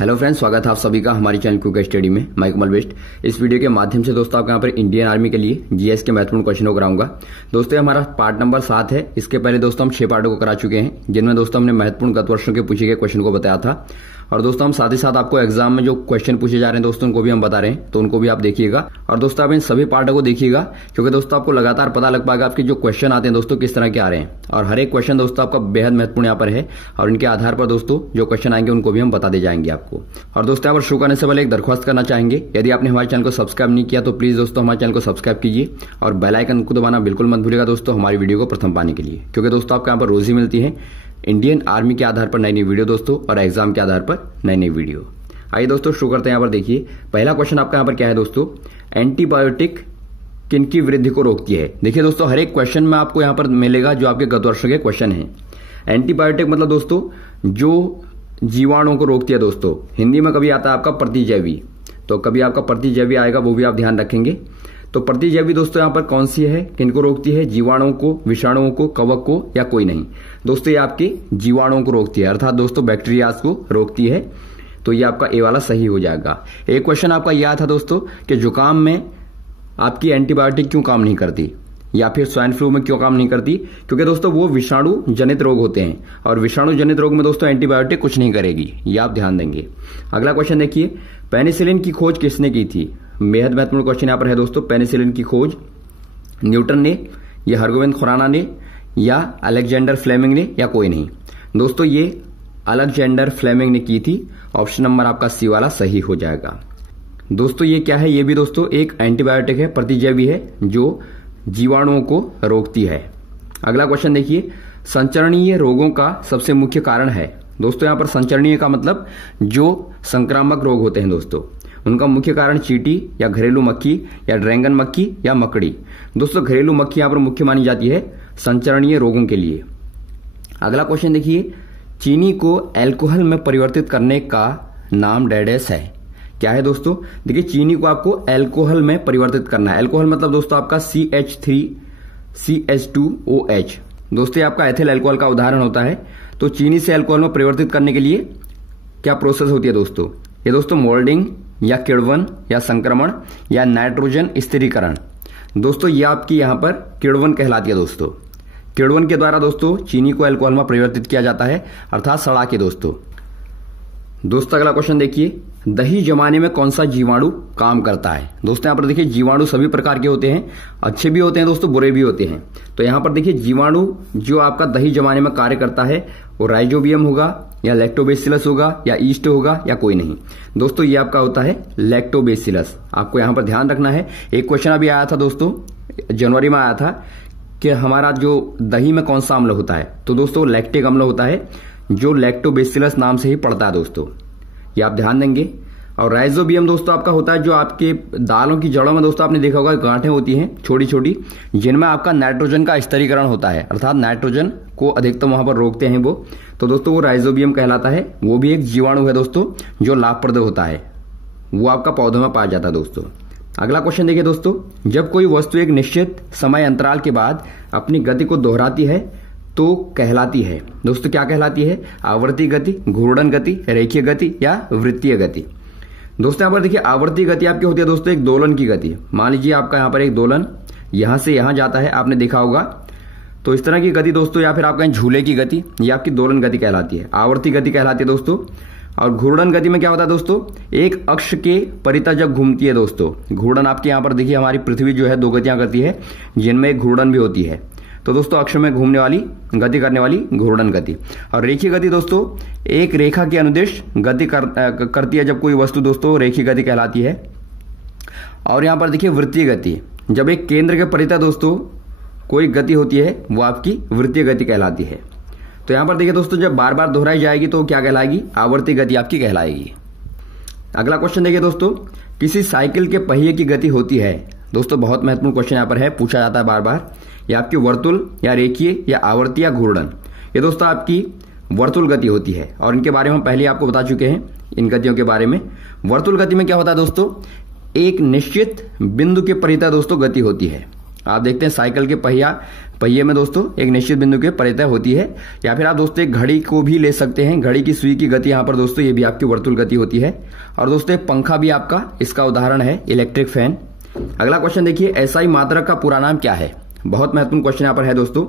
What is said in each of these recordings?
Hello friends, स्वागत है आप सभी का हमारे चैनल क्विक स्टडी में। मैं कमल बेस्ट। इस वीडियो के माध्यम से दोस्तों आपको यहाँ पर इंडियन आर्मी के लिए जीएस के महत्वपूर्ण क्वेश्चनों को कराऊंगा। दोस्तों हमारा पार्ट नंबर 7 है। इसके पहले दोस्तों हम 6 पार्टों को करा चुके हैं, जिनमें दोस्तों हमने महत्वपूर्ण गत वर्षों के पूछे गए क्वेश्चन को बताया था। और दोस्तों हम साथ ही साथ आपको एग्जाम में जो क्वेश्चन पूछे जा रहे हैं दोस्तों उनको भी हम बता रहे हैं, तो उनको भी आप देखिएगा। और दोस्तों आप इन सभी पार्टों को देखिएगा, क्योंकि दोस्तों आपको लगातार पता लग पाएगा आपके जो क्वेश्चन आते हैं दोस्तों किस तरह के आ रहे हैं। और हर एक क्वेश्चन दोस्तों आपका बेहद महत्वपूर्ण यहाँ पर है, और इनके आधार पर दोस्तों जो क्वेश्चन आएंगे उनको भी हम बता दे जाएंगे आपको। और दोस्तों यहाँ पर शुरू करने से पहले एक दरख्वास्त करना चाहेंगे, यदि आपने हमारे चैनल को सब्सक्राइब नहीं किया तो प्लीज दोस्तों हमारे चैनल को सब्सक्राइब कीजिए और बेल आइकन को दबाना बिल्कुल मत भूलिएगा दोस्तों हमारी वीडियो को प्रथम पाने के लिए, क्योंकि दोस्तों आपको यहाँ पर रोज ही मिलती है इंडियन आर्मी के आधार पर नई नई वीडियो दोस्तों, और एग्जाम के आधार पर नई नई वीडियो। आइए दोस्तों शुरू करते हैं। यहाँ पर देखिए पहला क्वेश्चन आपका यहाँ पर क्या है दोस्तों, एंटीबायोटिक किनकी वृद्धि को रोकती है। देखिए दोस्तों हर एक क्वेश्चन में आपको यहाँ पर मिलेगा जो आपके गत वर्ष के क्वेश्चन है। एंटीबायोटिक मतलब दोस्तों जो जीवाणुओं को रोकती है दोस्तों। हिंदी में कभी आता है आपका प्रतिजैवी, तो कभी आपका प्रतिजैवी आएगा, वो भी आप ध्यान रखेंगे। तो प्रतिजैवी दोस्तों यहाँ पर कौन सी है, किनको रोकती है, जीवाणुओं को, विषाणुओं को, कवक को, या कोई नहीं। दोस्तों ये आपके जीवाणुओं को रोकती है, अर्थात दोस्तों बैक्टीरियाज को रोकती है। तो ये आपका ए वाला सही हो जाएगा। एक क्वेश्चन आपका यह था दोस्तों कि जुकाम में आपकी एंटीबायोटिक क्यों काम नहीं करती, या फिर स्वाइन फ्लू में क्यों काम नहीं करती, क्योंकि दोस्तों वो विषाणु जनित रोग होते हैं, और विषाणु जनित रोग में दोस्तों एंटीबायोटिक कुछ नहीं करेगी, ये आप ध्यान देंगे। अगला क्वेश्चन देखिए, पेनिसिलिन की खोज किसने की थी। बेहद महत्वपूर्ण क्वेश्चन यहाँ पर है दोस्तों। पेनिसिलिन की खोज न्यूटन ने, या हरगोविंद खुराना ने, या अलेक्जेंडर फ्लेमिंग ने, या कोई नहीं। दोस्तों ये अलेक्जेंडर फ्लेमिंग ने की थी। ऑप्शन नंबर आपका सी वाला सही हो जाएगा। दोस्तों ये क्या है, ये भी दोस्तों एक एंटीबायोटिक है, प्रतिजैवी है जो जीवाणुओं को रोकती है। अगला क्वेश्चन देखिए, संचरणीय रोगों का सबसे मुख्य कारण है। दोस्तों यहाँ पर संचरणीय का मतलब जो संक्रामक रोग होते हैं दोस्तों, उनका मुख्य कारण चींटी, या घरेलू मक्खी, या ड्रैगन मक्खी, या मकड़ी। दोस्तों घरेलू मक्खी यहाँ पर मुख्य मानी जाती है संचरणीय रोगों के लिए। अगला क्वेश्चन देखिए, चीनी को अल्कोहल में परिवर्तित करने का नाम डैडेस है। क्या है दोस्तों, देखिए चीनी को आपको अल्कोहल में परिवर्तित करना है। अल्कोहल मतलब दोस्तों आपका CH3CH2OH। दोस्तों ये आपका एथिल अल्कोहल का उदाहरण होता है। तो चीनी से अल्कोहल में परिवर्तित करने के लिए क्या प्रोसेस होती है दोस्तों, ये दोस्तों मोल्डिंग, या किण्वन, या संक्रमण, या नाइट्रोजन स्थिरीकरण। दोस्तों ये आपकी यहाँ पर किण्वन कहलाती है दोस्तों। किण्वन के द्वारा दोस्तों चीनी को अल्कोहल में परिवर्तित किया जाता है, अर्थात सड़ा के दोस्तों। अगला क्वेश्चन देखिए, दही जमाने में कौन सा जीवाणु काम करता है। दोस्तों यहाँ पर देखिए जीवाणु सभी प्रकार के होते हैं, अच्छे भी होते हैं दोस्तों, बुरे भी होते हैं। तो यहाँ पर देखिए जीवाणु जो आपका दही जमाने में कार्य करता है वो राइजोबियम होगा, या लैक्टोबैसिलस होगा, या ईस्ट होगा, या कोई नहीं। दोस्तों ये आपका होता है लैक्टोबैसिलस। आपको यहाँ पर ध्यान रखना है। एक क्वेश्चन अभी आया था दोस्तों, जनवरी में आया था कि हमारा जो दही में कौन सा अम्ल होता है, तो दोस्तों लैक्टिक अम्ल होता है, जो लैक्टोबैसिलस नाम से ही पड़ता है दोस्तों, ये आप ध्यान देंगे। और राइजोबियम दोस्तों आपका होता है जो आपके दालों की जड़ों में दोस्तों आपने देखा होगा गांठें होती हैं छोटी छोटी, जिनमें आपका नाइट्रोजन का स्थिरीकरण होता है, अर्थात नाइट्रोजन को अधिकतम वहां पर रोकते हैं वो। तो दोस्तों वो राइजोबियम कहलाता है। वो भी एक जीवाणु है दोस्तों जो लाभप्रद होता है, वो आपका पौधों में पाया जाता है दोस्तों। अगला क्वेश्चन देखिए दोस्तों, जब कोई वस्तु एक निश्चित समय अंतराल के बाद अपनी गति को दोहराती है तो कहलाती है। दोस्तों क्या कहलाती है, आवर्ती गति, घूर्णन गति, रेखीय गति, या वृत्तीय गति। दोस्तों यहाँ पर देखिए आवर्ती गति आपकी होती है दोस्तों एक दोलन की गति। मान लीजिए आपका यहाँ पर एक दोलन यहां से यहां जाता है, आपने देखा होगा, तो इस तरह की गति दोस्तों, या फिर आपका झूले की गति, ये आपकी दोलन गति कहलाती है, आवर्ती गति कहलाती है दोस्तों। और घूर्णन गति में क्या होता है दोस्तों, एक अक्ष के परितः जब घूमती है दोस्तों। घूर्णन आपके यहाँ पर देखिए हमारी पृथ्वी जो है 2 गतियां करती है, जिनमें एक घूर्णन भी होती है। तो दोस्तों अक्ष में घूमने वाली गति करने वाली घूर्णन गति। और रेखीय गति दोस्तों एक रेखा के अनुदिश गति करती है जब कोई वस्तु दोस्तों, रेखीय गति कहलाती है। और यहां पर देखिए वृत्तीय गति, जब एक केंद्र के परितः दोस्तों कोई गति होती है वो आपकी वृत्तीय गति कहलाती है। तो यहां पर देखिए दोस्तों जब बार बार दोहराई जाएगी तो क्या कहलाएगी, आवर्ती गति आपकी कहलाएगी। अगला क्वेश्चन देखिए दोस्तों, किसी साइकिल के पहिए की गति होती है। दोस्तों बहुत महत्वपूर्ण क्वेश्चन यहाँ पर है, पूछा जाता है बार बार। ये आपकी वर्तुल, या रेखीय, या आवर्ती, या घूर्णन। ये दोस्तों आपकी वर्तुल गति होती है, और इनके बारे में हम पहले आपको बता चुके हैं, इन गतियों के बारे में। वर्तुल गति में क्या होता है दोस्तों, एक निश्चित बिंदु के परितः दोस्तों गति होती है। आप देखते हैं साइकिल के पहिए में दोस्तों एक निश्चित बिंदु के परितः होती है। या फिर आप दोस्तों एक घड़ी को भी ले सकते हैं, घड़ी की सुई की गति यहाँ पर दोस्तों ये भी आपकी वर्तुल गति होती है। और दोस्तों एक पंखा भी आपका इसका उदाहरण है, इलेक्ट्रिक फैन। अगला क्वेश्चन देखिए, एसआई मात्रक का पूरा नाम क्या है? बहुत महत्वपूर्ण क्वेश्चन यहाँ पर है दोस्तों।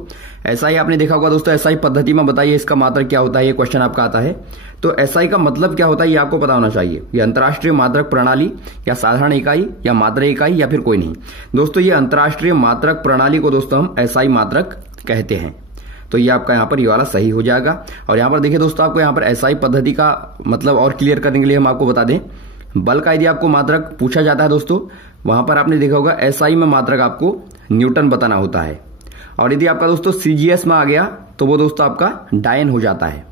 एसआई आपने देखा होगा दोस्तों, एसआई पद्धति में बताइए इसका मात्रक क्या होता है, ये क्वेश्चन आपका आता है। तो एसआई का मतलब क्या होता है ये आपको पता होना चाहिए। ये अंतर्राष्ट्रीय मात्रक प्रणाली या साधारण इकाई या मात्रा इकाई या फिर कोई नहीं। दोस्तों ये अंतर्राष्ट्रीय मात्रक प्रणाली को दोस्तों हम एसआई मात्रक कहते हैं। तो ये आपका यहाँ पर ये वाला सही हो जाएगा। और यहाँ पर देखिए दोस्तों, आपको यहाँ पर एसआई पद्धति का मतलब और क्लियर करने के लिए हम आपको बता दें, बल का यदि आपको मात्रक पूछा जाता है दोस्तों, वहां पर आपने देखा होगा एसआई में मात्रक आपको न्यूटन बताना होता है। और यदि आपका दोस्तों सीजीएस में आ गया तो वो दोस्तों आपका डायन हो जाता है।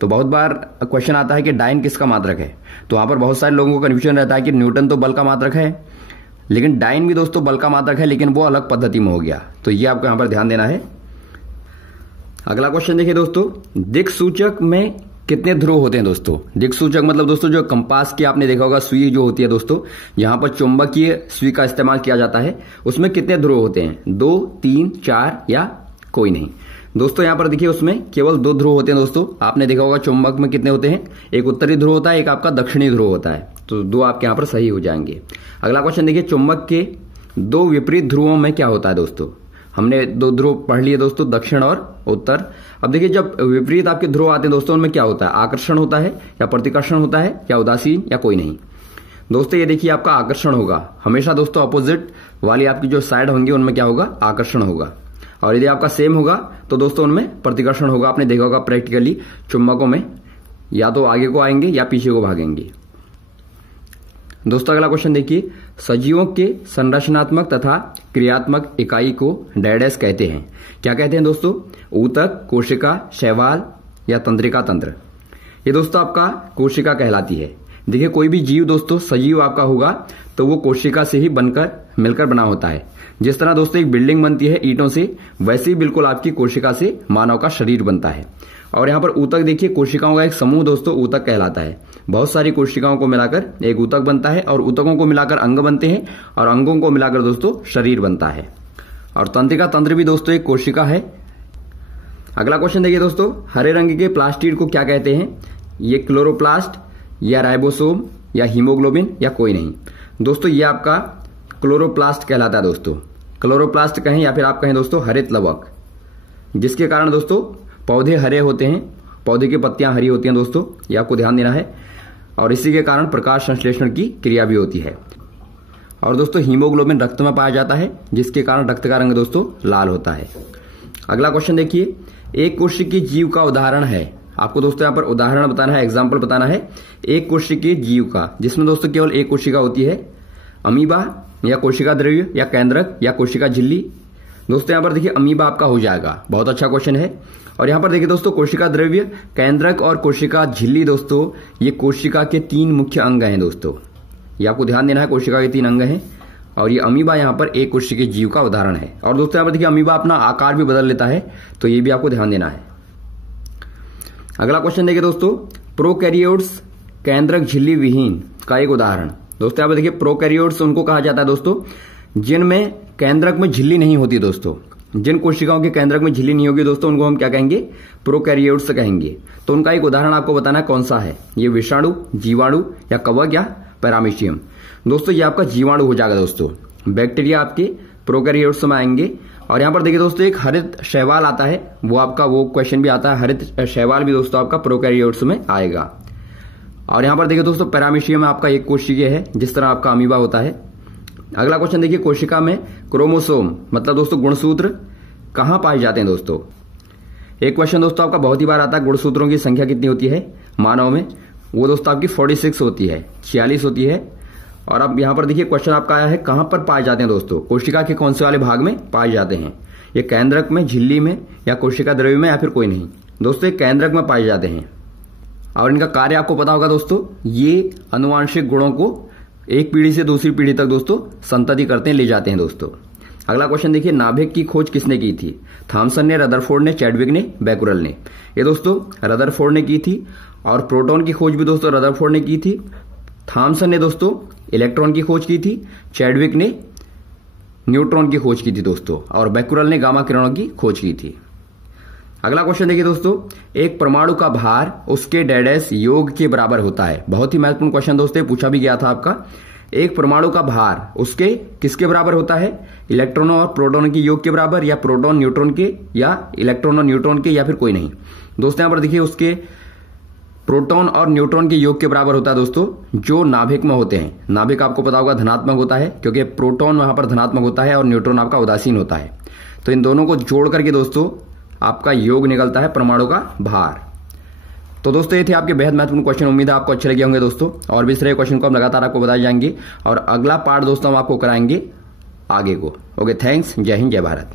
तो बहुत बार क्वेश्चन आता है कि डायन किसका मात्रक है, तो वहां पर बहुत सारे लोगों को कंफ्यूजन रहता है कि न्यूटन तो बल का मात्रक है, लेकिन डायन भी दोस्तों बल का मात्रक है, लेकिन वो अलग पद्धति में हो गया। तो ये आपको यहां पर ध्यान देना है। अगला क्वेश्चन देखिए दोस्तों, दिक्सूचक में कितने ध्रुव होते हैं दोस्तों? दिक्सूचक मतलब दोस्तों जो कंपास की आपने देखा होगा सुई जो होती है दोस्तों, जहां पर चुंबकीय सुई का इस्तेमाल किया जाता है, उसमें कितने ध्रुव होते हैं? 2, 3, 4 या कोई नहीं? दोस्तों यहां पर देखिए उसमें केवल 2 ध्रुव होते हैं दोस्तों। आपने देखा होगा चुंबक में कितने होते हैं? एक उत्तरी ध्रुव होता है, एक आपका दक्षिणी ध्रुव होता है। तो 2 आपके यहां पर सही हो जाएंगे। अगला क्वेश्चन देखिए, चुंबक के 2 विपरीत ध्रुवों में क्या होता है दोस्तों? हमने 2 ध्रुव पढ़ लिए दोस्तों, दक्षिण और उत्तर। अब देखिए जब विपरीत आपके ध्रुव आते हैं दोस्तों, उनमें क्या होता है? आकर्षण होता है या प्रतिकर्षण होता है या उदासीन या कोई नहीं? दोस्तों ये देखिए आपका आकर्षण होगा हमेशा दोस्तों। अपोजिट वाली आपकी जो साइड होंगी उनमें क्या होगा? आकर्षण होगा। और यदि आपका सेम होगा तो दोस्तों उनमें प्रतिकर्षण होगा। आपने देखा होगा प्रैक्टिकली चुंबकों में या तो आगे को आएंगे या पीछे को भागेंगे। दोस्तों अगला क्वेश्चन देखिए, सजीवों के संरचनात्मक तथा क्रियात्मक इकाई को डैश कहते हैं। क्या कहते हैं दोस्तों? ऊतक, कोशिका, शैवाल या तंत्रिका तंत्र। ये दोस्तों आपका कोशिका कहलाती है। देखिए कोई भी जीव दोस्तों सजीव आपका होगा तो वो कोशिका से ही बनकर मिलकर बना होता है। जिस तरह दोस्तों एक बिल्डिंग बनती है ईंटों से, वैसे ही बिल्कुल आपकी कोशिका से मानव का शरीर बनता है। और यहाँ पर ऊतक देखिए, कोशिकाओं का एक समूह दोस्तों ऊतक कहलाता है। बहुत सारी कोशिकाओं को मिलाकर एक ऊतक बनता है और ऊतकों को मिलाकर अंग बनते हैं और अंगों को मिलाकर दोस्तों शरीर बनता है। और तंत्रिका तंत्र भी दोस्तों एक कोशिका है। अगला क्वेश्चन देखिए दोस्तों, हरे रंग के प्लास्टिड को क्या कहते हैं? ये क्लोरोप्लास्ट या राइबोसोम या हीमोग्लोबिन या कोई नहीं? दोस्तों ये आपका क्लोरोप्लास्ट कहलाता है दोस्तों। क्लोरोप्लास्ट कहें या फिर आप कहें दोस्तों हरित लवक, जिसके कारण दोस्तों पौधे हरे होते हैं, पौधे की पत्तियां हरी होती हैं दोस्तों, ये आपको ध्यान देना है। और इसी के कारण प्रकाश संश्लेषण की क्रिया भी होती है। और दोस्तों हीमोग्लोबिन रक्त में पाया जाता है, जिसके कारण रक्त का रंग दोस्तों लाल होता है। अगला क्वेश्चन देखिए, एक कोशिकीय जीव का उदाहरण है। आपको दोस्तों यहाँ पर उदाहरण बताना है, एग्जाम्पल बताना है एक कोशिकीय जीव का, जिसमें दोस्तों केवल एक कोशिका होती है। अमीबा या कोशिका द्रव्य या केंद्रक या कोशिका झिल्ली। दोस्तों यहाँ पर देखिए अमीबा आपका हो जाएगा। बहुत अच्छा क्वेश्चन है। और यहाँ पर देखिए दोस्तों कोशिका द्रव्य, केंद्रक और कोशिका झिल्ली दोस्तों ये कोशिका के 3 मुख्य अंग हैं दोस्तों। ये आपको ध्यान देना है, कोशिका के 3 अंग हैं। और ये अमीबा यहाँ पर एक कोशिकीय जीव का उदाहरण है। और दोस्तों यहाँ पर देखिए अमीबा अपना आकार भी बदल लेता है, तो ये भी आपको ध्यान देना है। अगला क्वेश्चन देखिए दोस्तों, प्रोकैरियोट्स केंद्रक झिल्ली विहीन का एक उदाहरण। दोस्तों यहाँ पर देखिए प्रोकैरियोट्स उनको कहा जाता है दोस्तों जिनमें केंद्रक में झिल्ली नहीं होती दोस्तों। जिन कोशिकाओं के केंद्रक में झिल्ली नहीं होगी दोस्तों उनको हम क्या कहेंगे? प्रोकैरियोट्स कहेंगे। तो उनका एक उदाहरण आपको बताना है कौन सा है? ये विषाणु, जीवाणु या कवक या पैरामीशियम। दोस्तों ये आपका जीवाणु हो जाएगा दोस्तों। बैक्टीरिया आपके प्रोकैरियोट्स में आएंगे। और यहाँ पर देखिए दोस्तों एक हरित शैवाल आता है, वो आपका वो क्वेश्चन भी आता है, हरित शैवाल भी दोस्तों आपका प्रोकैरियोट्स में आएगा। और यहाँ पर देखिए दोस्तों पैरामीशियम में आपका एक कोशिकीय है, जिस तरह आपका अमीबा होता है। अगला क्वेश्चन देखिए, कोशिका में क्रोमोसोम मतलब दोस्तों गुणसूत्र कहां पाए जाते हैं दोस्तों? एक क्वेश्चन दोस्तों आपका बहुत ही बार आता है, गुणसूत्रों की संख्या कितनी होती है मानव में? वो दोस्तों आपकी 46 होती है, 46 होती है। और अब यहां पर देखिए क्वेश्चन आपका आया है कहां पर पाए जाते हैं दोस्तों? कोशिका के कौन से वाले भाग में पाए जाते हैं? ये केंद्रक में, झिल्ली में या कोशिका द्रव्य में या फिर कोई नहीं? दोस्तों ये केंद्रक में पाए जाते हैं। और इनका कार्य आपको पता होगा दोस्तों, ये आनुवांशिक गुणों को एक पीढ़ी से दूसरी पीढ़ी तक दोस्तों संतति करते हैं, ले जाते हैं दोस्तों। अगला क्वेश्चन देखिए, नाभिक की खोज किसने की थी? थॉमसन ने, रदरफोर्ड ने, चैडविक ने, बैकुरल ने। ये दोस्तों रदरफोर्ड ने की थी। और प्रोटॉन की खोज भी दोस्तों रदरफोर्ड ने की थी। थॉमसन ने दोस्तों इलेक्ट्रॉन की खोज की थी। चैडविक ने न्यूट्रॉन की खोज की थी दोस्तों, और बैकुरल ने गामा किरणों की खोज की थी। अगला क्वेश्चन देखिए दोस्तों, एक परमाणु का भार उसके डैश योग के बराबर होता है। बहुत ही महत्वपूर्ण क्वेश्चन दोस्तों, पूछा भी गया था आपका। एक परमाणु का भार उसके किसके बराबर होता है? इलेक्ट्रॉनों और प्रोटॉन के योग के बराबर, या प्रोटॉन न्यूट्रॉन के, या इलेक्ट्रॉन और न्यूट्रॉन के, या फिर कोई नहीं। दोस्तों यहां पर देखिए उसके प्रोटॉन और न्यूट्रॉन के योग के बराबर होता है दोस्तों, जो नाभिक में होते हैं। नाभिक आपको पता होगा धनात्मक होता है, क्योंकि प्रोटॉन वहां पर धनात्मक होता है और न्यूट्रॉन आपका उदासीन होता है। तो इन दोनों को जोड़ करके दोस्तों आपका योग निकलता है परमाणु का भार। तो दोस्तों ये थे आपके बेहद महत्वपूर्ण क्वेश्चन। उम्मीद है आपको अच्छे लगे होंगे दोस्तों, और भी इस तरह क्वेश्चन को हम लगातार आपको बताए जाएंगे, और अगला पार्ट दोस्तों हम आपको कराएंगे आगे को। Okay, thanks. जय हिंद, जय भारत।